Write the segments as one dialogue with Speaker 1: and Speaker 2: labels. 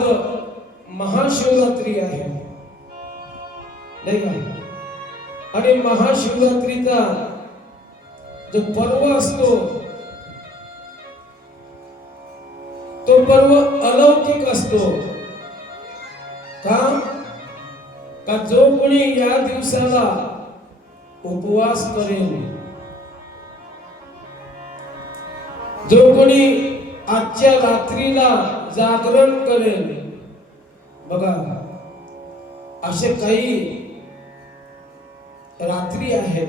Speaker 1: आज महाशिवरात्री आहे. नाही का? आणि महाशिवरात्रीचा जो पर्व असतो तो पर्व अलौकिक असतो. का? का जो कोणी या दिवसाला उपवास करेल जो कोणी आजच्या रात्रीला जागरण करेल. बघा असे काही रात्री आहेत.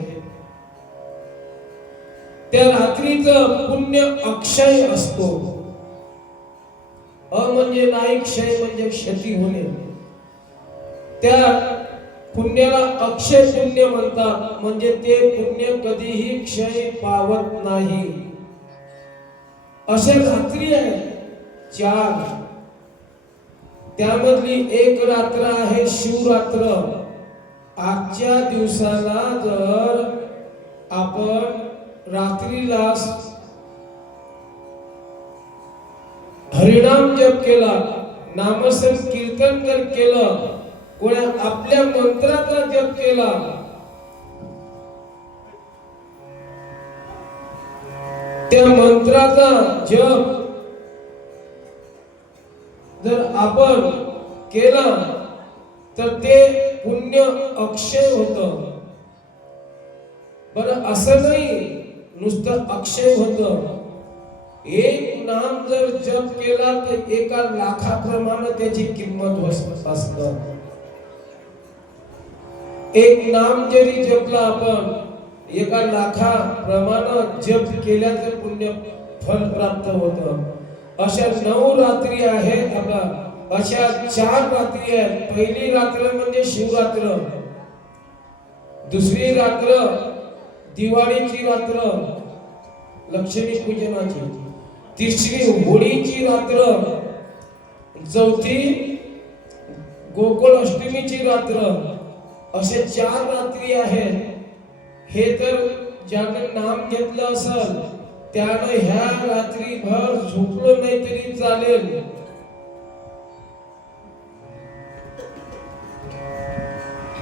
Speaker 1: त्या रात्रीच पुण्य अक्षय असतो. अ म्हणजे नाही क्षय म्हणजे क्षती होणे. त्या पुण्याला अक्षय पुण्य म्हणतात. म्हणजे ते पुण्य कधीही क्षय पावत नाही. असे रात्री आहे चार. त्यामधली एक रात्र आहे शिवरात्र. आजच्या दिवसाला जर आपण रात्रीला हरिणाम जप केला नामसर कीर्तन जर केलं कोणा आपल्या मंत्राचा जप केला त्या मंत्राचा जप जर आपण केला तर ते पुण्य अक्षय होत. बर असं नाही नुसतं अक्षय होत. एक नाम जर जप केला तर एका लाखाप्रमाणे त्याची किंमत असत. एक नाम जरी जपला आपण एका लाखा प्रमाणात जप केल्याचं पुण्य फल प्राप्त होत. अशा नऊ रात्री आहेत आपला. अशा चार रात्री आहेत पहिली रात्र म्हणजे शिवरात्र. दुसरी रात्र दिवाळीची रात्र लक्ष्मी पूजनाची. तिसरी होळीची रात्र चौथी गोकुळ अष्टमीची रात्र. असे चार रात्री आहेत. हे तर ज्यानं नाम घेतलं असल त्यानं ह्या रात्री भर झोपलो नाही तरी चालेल.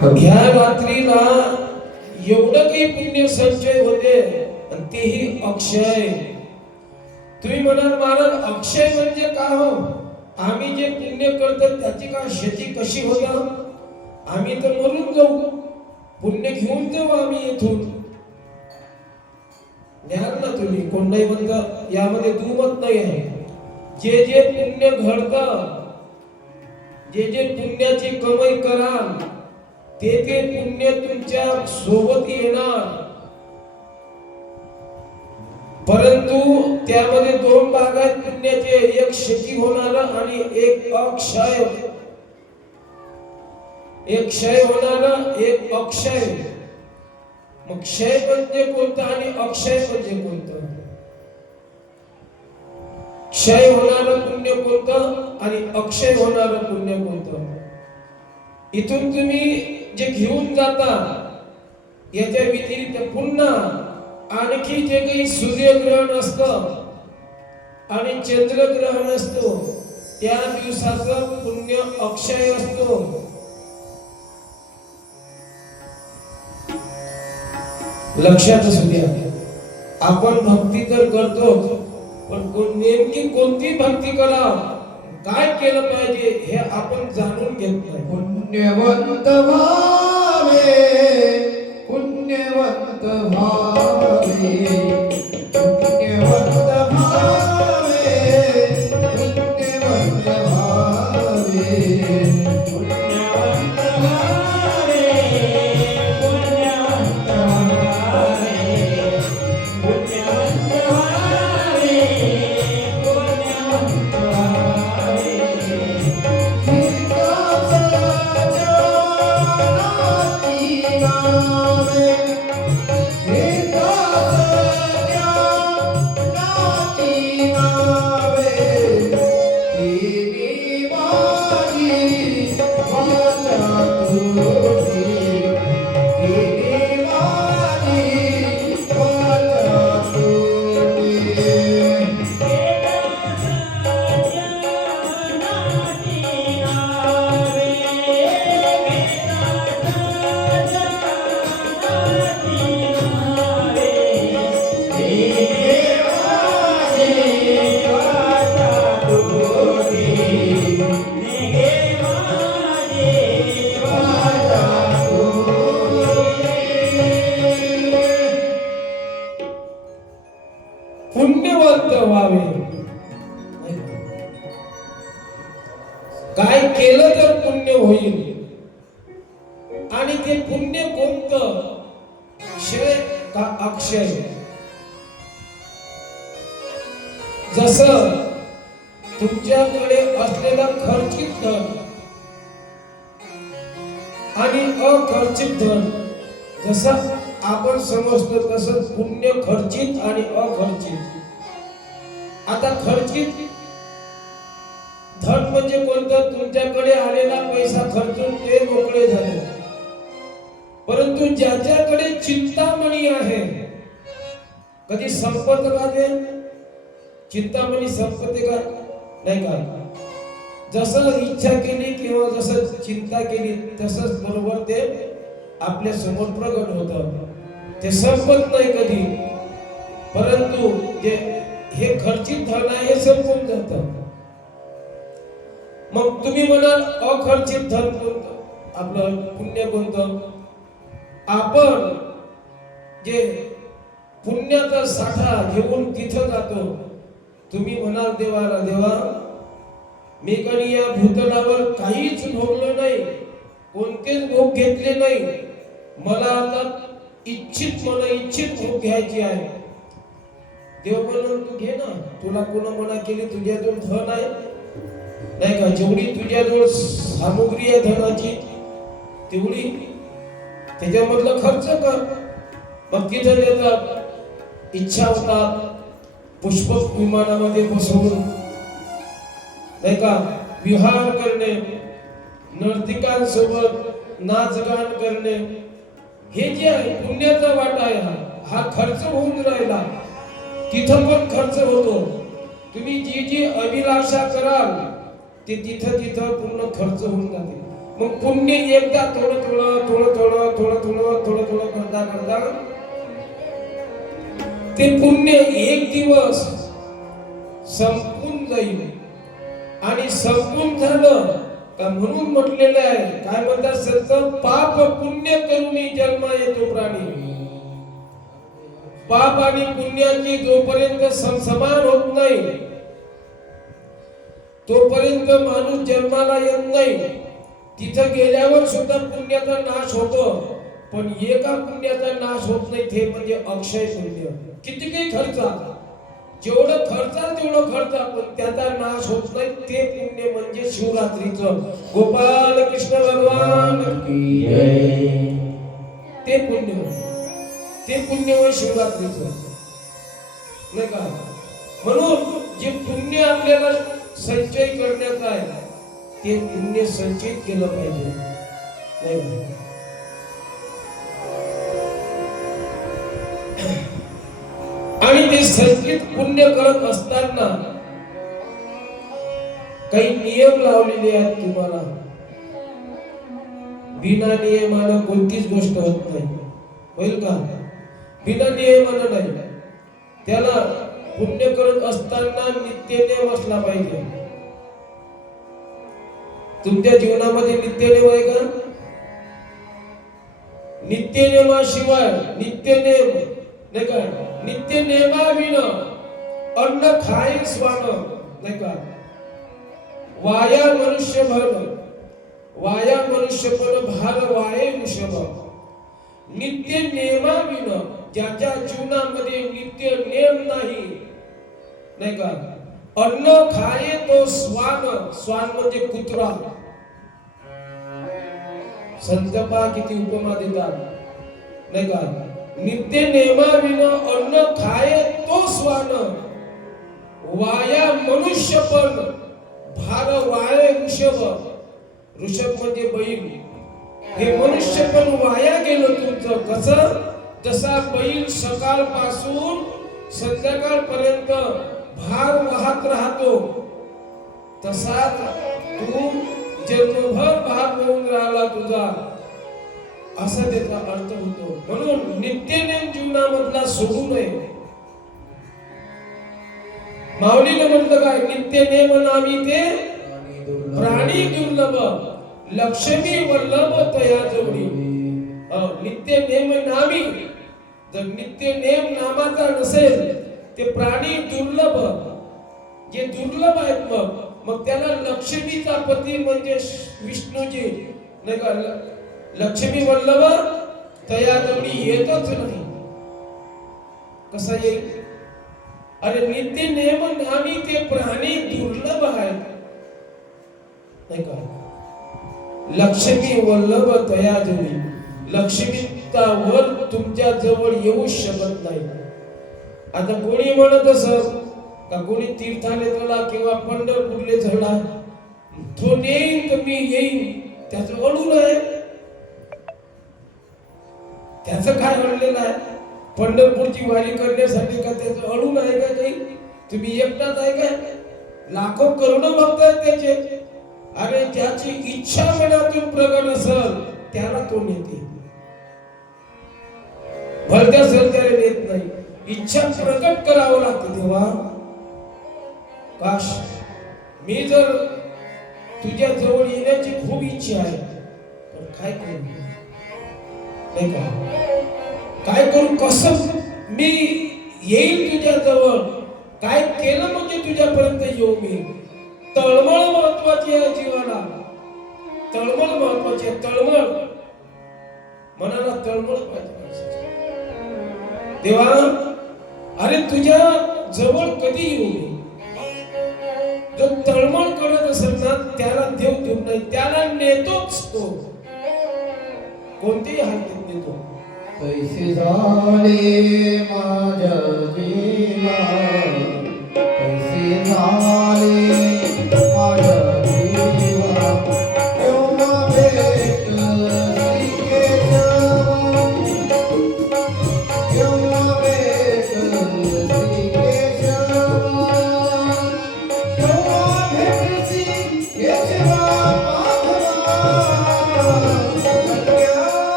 Speaker 1: ह्या रात्रीला एवढं काही पुण्य संचय होते आणि तेही अक्षय. तुम्ही म्हणाल महाराज अक्षय म्हणजे का हो? आम्ही जे पुण्य करतो त्याची का शेती कशी होता आम्ही तर मरून जाऊ. पुण्य घेऊन जाऊ आम्ही इथून. ध्यान ना तुम्ही. कोणताही बंद यामध्ये दुमत नाही आहे. जे जे पुण्य घडत जे जे पुण्याची कमाई कराल ते ते पुण्य तुमच्यासोबत येणार. परंतु त्यामध्ये दोन भाग आहेत पुण्याचे. एक शेती होणार आणि एक अक्षय. एक क्षय होणार एक अक्षय. मग क्षय म्हणजे कोणतं आणि अक्षय म्हणजे कोणतं? क्षय होणार पुण्य कोणतं आणि अक्षय होणार पुण्य कोणतं? इथून तुम्ही जे घेऊन जाता याच्या व्यतिरिक्त पुन्हा आणखी जे काही सूर्यग्रहण असत आणि चंद्रग्रहण असतो त्या दिवसाचं पुण्य अक्षय असतो. लक्षात असू द्या आपण भक्ती तर करतो पण कोण नेमकी कोणती भक्ती करा काय केलं पाहिजे हे आपण जाणून घेत नाही.
Speaker 2: पुण्यवंत भावे पुण्यवंत भावे
Speaker 1: Amen. परंतु ज्याच्याकडे चिंतामणी आहे कधी संपत राहते चिंतामणी संपते का? नाही का? जसं इच्छा केली किंवा जसं चिंता केली तसंच बरोबर ते आपल्यासमोर प्रगट होत. ते संपत नाही कधी. परंतु जे हे खर्चित धन आहे हे संपून जातं. मग तुम्ही म्हणाल अखर्चित धन कोणतं? आपलं पुण्य कोणतं? आपण जे पुण्याचा साठा घेऊन तिथं जातो तुम्ही म्हणाल देवाला देवा मी कधी या भूतलावर काहीच भोगलो नाही कोणतेच भोग घेतले नाही. मला आता इच्छित मला इच्छित भोग घ्यायची आहे. देव म्हणून तू घे ना तुला कोण मना केली तुझ्याजवळ धन आहे. नाही का जेवढी तुझ्याजवळ सामुग्री आहे धनाची तेवढी त्याच्यामधलं खर्च कर. मग तिथं देतात इच्छा होतात पुष्पक विमानामध्ये बसवून. नाही का? विहार करणे नर्तिकांसोबत नाचगान करणे. हे जे आहे पुण्याचा वाटा आहे हा. हा खर्च होऊन राहिला. तिथं पण खर्च होतो. तुम्ही जी जी अभिलाषा कराल ते तिथं तिथं पूर्ण खर्च होऊन जाते. मग पुण्य एकदा थोडं थोडं थोडं थोडं थोडं थोडं थोडं थोडं करता करता. ते पुण्य एक दिवस संपून जाईल. आणि संपून झालं का म्हणून म्हटलेलं आहे काय म्हणतात संत पाप पुण्य करून जन्म येतो प्राणी. पाप आणि पुण्याची जोपर्यंत समसमान होत नाही तोपर्यंत माणूस जन्माला येत नाही. तिथं गेल्यावर सुद्धा पुण्याचा नाश होतो. पण एका पुण्याचा नाश होत नाही ते म्हणजे अक्षय पुण्य. किती काही खर्चा जेवढं खर्चा तेवढं खर्चा पण त्याचा नाश होत नाही. ते पुण्य म्हणजे शिवरात्रीचं. गोपाल कृष्ण भगवान. ते पुण्य. ते पुण्य शिवरात्रीचं. नाही का? म्हणून जे पुण्य आपल्याला संचय करण्यात आहे ते पुण्य संचित केलं पाहिजे. नाही आणि ते संचित पुण्य करत असताना काही नियम लावलेले आहेत तुम्हाला. बिना नियमानं कोणतीच गोष्ट होत नाही. होईल का? बिना नियमानं नाही. त्याला पुण्य करत असताना नित्य नियम असला पाहिजे. तुमच्या जीवनामध्ये नित्य आहे का? नित्यनेमाशिवाय नित्यनेम नित्य नाही का? नित्य अन्न खाय स्वान नाही का? वाया मनुष्य भर वाया मनुष्य पण भार वाये वृषभ नित्य नियमाविन ज्याच्या जीवनामध्ये नित्य नेम नाही नाही का? अन्न खाये तो स्वान स्वान म्हणजे कुत्रा संतपा किती उपमा देतात? नाही का? नित्य नियमाविन अन्न खाये तो स्वान. वाया मनुष्य पण भार वाय ऋषभ. ऋषभ म्हणजे बैल हे मनुष्य पण वाया गेलं तुमचं. कसं? जसा बैल सकाळपासून संध्याकाळपर्यंत भार वाहत राहतो. तसाच तू जन्मभर भार होऊन राहिला तुझा असा त्याचा अर्थ होतो. म्हणून नित्यनेम जीवनामधला सोडू नये. माऊलीने म्हटलं काय? नित्य नेम नामी ते प्राणी दुर्लभ लक्ष्मी वल्लभ तया जवळी हो, नित्य नेम नामी जर नित्य नेम नामाचा नसेल ते प्राणी दुर्लभ. जे दुर्लभ आहेत मग मग त्याला लक्ष्मीचा पती म्हणजे विष्णूजी. नाही का? लक्ष्मी वल्लभ तयाजवळी येतच नाही. कसा येईल? अरे नित्य नेम नामी ते प्राणी दुर्लभ आहेत. नाही का? लक्ष्मी वल्लभ तयाजवळी लक्ष्मीचा वल तुमच्या जवळ येऊ शकत नाही. आता कोणी म्हणत असत का कोणी तीर्थाले चला किंवा पंढरपूरले चला तो नेईन तर मी येईन. त्याच अडून आहे. त्याचं काय घडलेलं आहे? पंढरपूरची वारी करण्यासाठी का त्याचं अडून आहे का काही? तुम्ही एकटाच आहे का? लाखो करोडो भक्त आहेत त्याचे. आणि ज्याची इच्छा मनातून प्रगट असेल त्याला तो नेते. भरत्या सरकारे नेत नाही. इच्छा प्रकट करावं लागतं तेव्हा. काश मी जर तुझ्या जवळ येण्याची खूप इच्छा आहे पण काय करू? नाही का? काय करू? कसं मी येईल तुझ्या जवळ? काय केलं म्हणजे तुझ्यापर्यंत येऊ मी? तळमळ महत्वाची आहे जीवाला तळमळ महत्वाची आहे. तळमळ. मनाला तळमळ पाहिजे देवा अरे तुझ्या जवळ कधी येऊ नये? जो तळमळ करत असेल ना त्याला देव देऊ नाही त्याला नेतोच तो. कोणत्याही हालतीत नेतो
Speaker 2: पैसे झाले माझ्या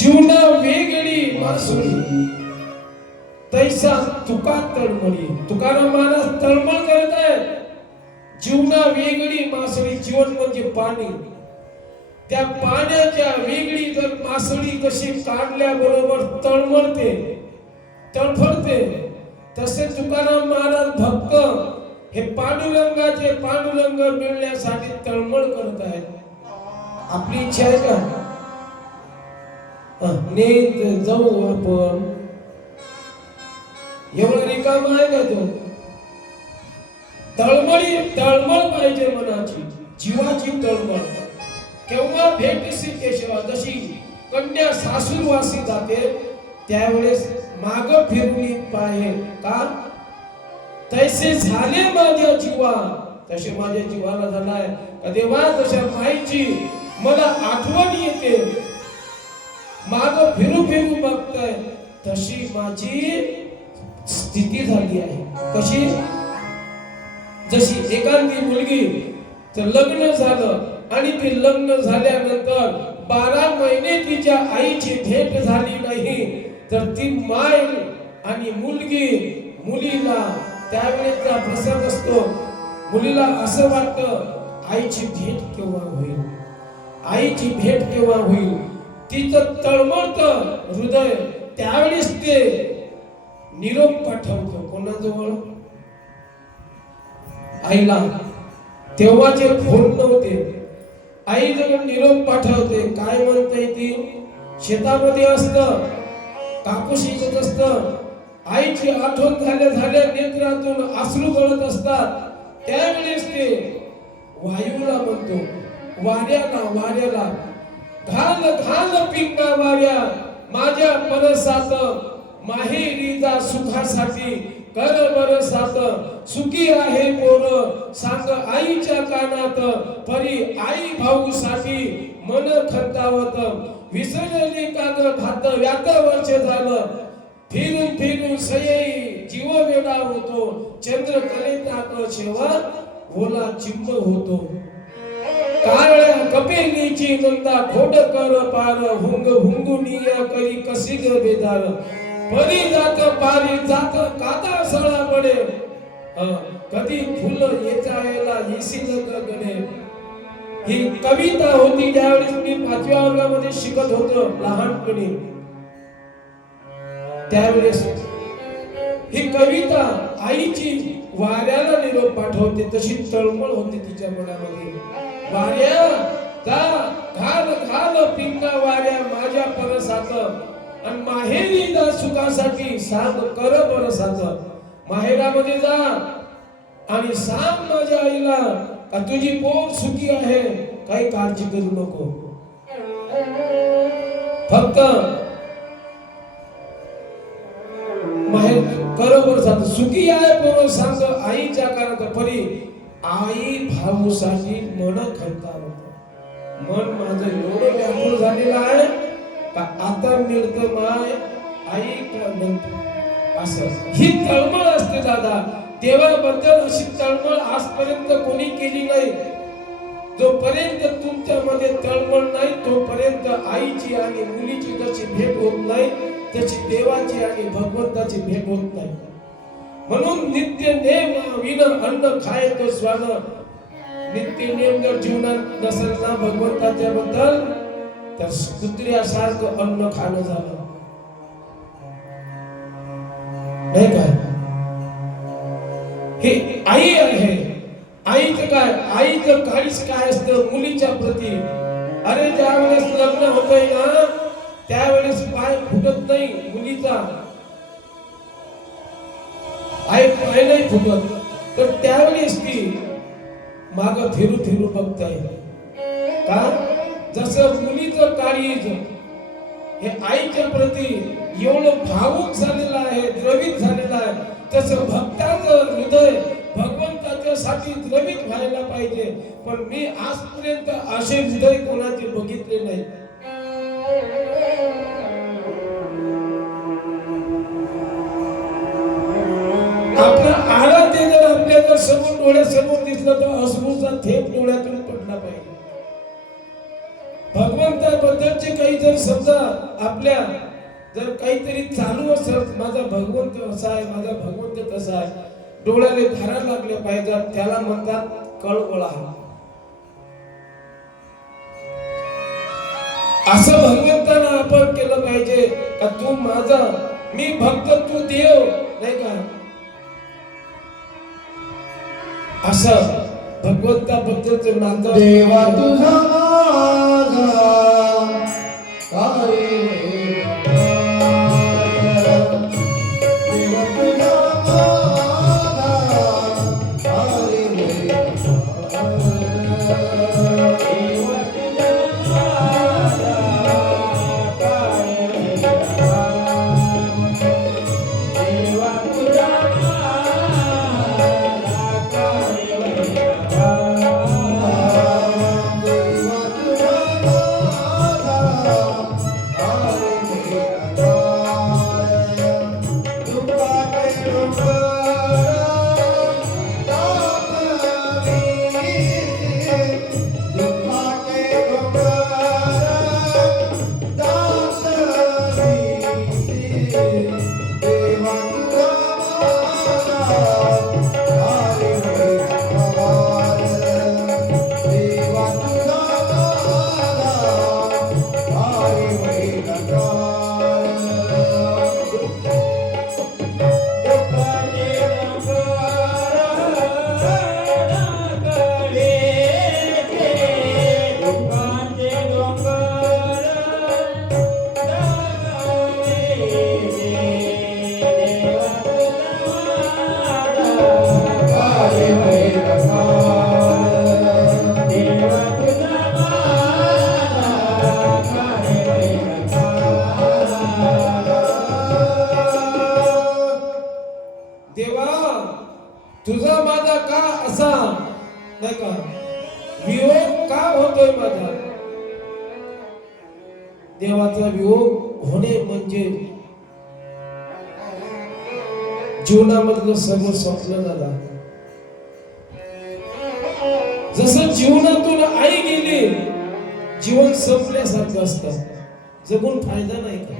Speaker 1: जीवना वेगळी मासुळी तैसा तुका तळमळी तुकाराम महाराज तळमळ करत आहे जीवना वेगळी मासळी जीवन म्हणजे पाणी. त्या पाण्याच्या वेगळी जर मासळी कशी काढल्याबरोबर तळमळते तळफळते तसे तुकाराम महाराज भक्त हे पांडुरंगाचे पांडुरंग मिळण्यासाठी तळमळ करत आहेत. आपली इच्छा आहे का? ने जाऊ आपण. एवढा रिकाम आहे का तो? तळमळी तळमळ पाहिजे मनाची जीवाची तळमळ. केव्हा भेटसी केशवा जशी कन्या सासूरवासी जाते त्यावेळेस माग फिरली पाहे. का? तैसे झाले माझ्या जीवा. तसे माझ्या जीवाला झालाय. का देवा तशा माईची मला आठवण येते. माग फिरू फिरू बघताय. तशी माझी स्थिती झाली आहे. कशी? जशी एखादी मुलगी तर लग्न झालं आणि ते लग्न झाल्यानंतर बारा महिने तिच्या आईची भेट झाली नाही तर ती माय आणि मुलगी मुलीला त्यावेळेचा प्रसंग असतो. मुलीला असं वाटतं आईची भेट केव्हा होईल? आईची भेट केव्हा होईल? तिचं तळमळत हृदय त्यावेळेस ते निरोप पाठवतो. कोणाजवळ? आईला. तेव्हा जे फोन नव्हते. आई जवळ निरोप पाठवते काय म्हणताय ती? शेतामध्ये असत कापूस शिकत असत आईची आठवण झाल्या झाल्या नेत्रातून आसरू गळत असतात. त्यावेळेस ते वायूला म्हणतो. वाऱ्याला वाऱ्याला. धान धान पिंका वाऱ्या माझ्या मनसात माहेरीचा सुखासाठी कर बरसात सुखी आहे पोर सांग आईच्या कानात परी आई भाऊ साठी मन खंतावत विसरले काग भात व्यात वर्ष झालं. फिरून फिरून सयई जीव वेळा होतो चंद्र कलेताक शेवा ओला चिंब होतो. कारळ्या कपेलीची नंदा खोड कर पार हुंग हुंगुनिया करी कसी ग बेदार. परी जात पारी जात काता सळा पडे हं, कधी फुल येचायला येशील गगने ही कविता होती ज्यावेळेस मी पाचव्या वर्गामध्ये शिकत होतो लहानपणी. त्यावेळेस ही कविता आईची वाऱ्याला निरोप पाठवते तशी तळमळ होती तिच्या मनामध्ये. वाऱ्या का घाल घाल पिंगा वाऱ्या माझ्या परसात. आणि माहेरी जा सुखासाठी सांग कर परसात माहेरामध्ये जा आणि सांग माझ्या आईला का तुझी पोट सुखी आहे काही काळजी करू नको. फक्त माहेर बरोबर सांग सुखी आहे बरोबर सांग आईच्या कानात परी. आई भाऊसाठी मन खंता मन माझं एवढं व्याकुळ झालेलं आहे का आता मिळत माय आई असं. ही तळमळ असते दादा. देवाबद्दल अशी तळमळ आजपर्यंत कोणी केली नाही. जोपर्यंत तुमच्यामध्ये तळमळ नाही तोपर्यंत आईची आणि मुलीची जशी भेट होत नाही तशी देवाची आणि भगवंताची भेट होत नाही. म्हणून नित्य नेम विन अन्न खायचं तो स्वान नित्य जर जीवनात नसेल ना भगवंताच्या बद्दल तर कुत्र्यासारखं अन्न खाणं झालं. नाही काय हे आई आहे. आईचं काय? आईचं काळीच काय असतं? मुलीच्या प्रती. अरे ज्या वेळेस लग्न होतंय ना त्यावेळेस पाय फुटत नाही मुलीचा. आई पाय नाही फुटत. तर त्यावेळेस ती माग फिरू फिरू बघताय. का? जसं मुलीचं कार्य हे आईच्या प्रती एवढं भावुक झालेलं आहे द्रवित झालेलं आहे तसं भक्ताचं हृदय भगवंताच्यासाठी द्रवित व्हायला पाहिजे. पण मी आजपर्यंत असे हृदय कोणाचे बघितले नाही. आपलं आराध्य जर आपल्या जर समोर डोळ्यासमोर दिसलं तर अश्रूचा थेंब डोळ्यातून पडला पाहिजे. भगवंताबद्दलचे काही जर समजा आपल्या जर काहीतरी चालू असेल माझा भगवंत असा आहे माझा भगवंत तसा आहे डोळ्याने धारा लागल्या पाहिजेत त्याला म्हणतात कळवळा असं भगवंताला आपण केलं पाहिजे का तू माझा मी भक्त तू देव नाही का? असं भगवंता भक्त
Speaker 2: देवा तुझा माझा
Speaker 1: जीवनामधलं सर्व स्वप्न झाला. जसं जीवनातून आई गेली जीवन संपल्यासारखं असतं. जगून फायदा नाही का?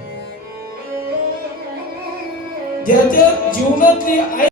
Speaker 1: ज्याच्या जीवनातली आई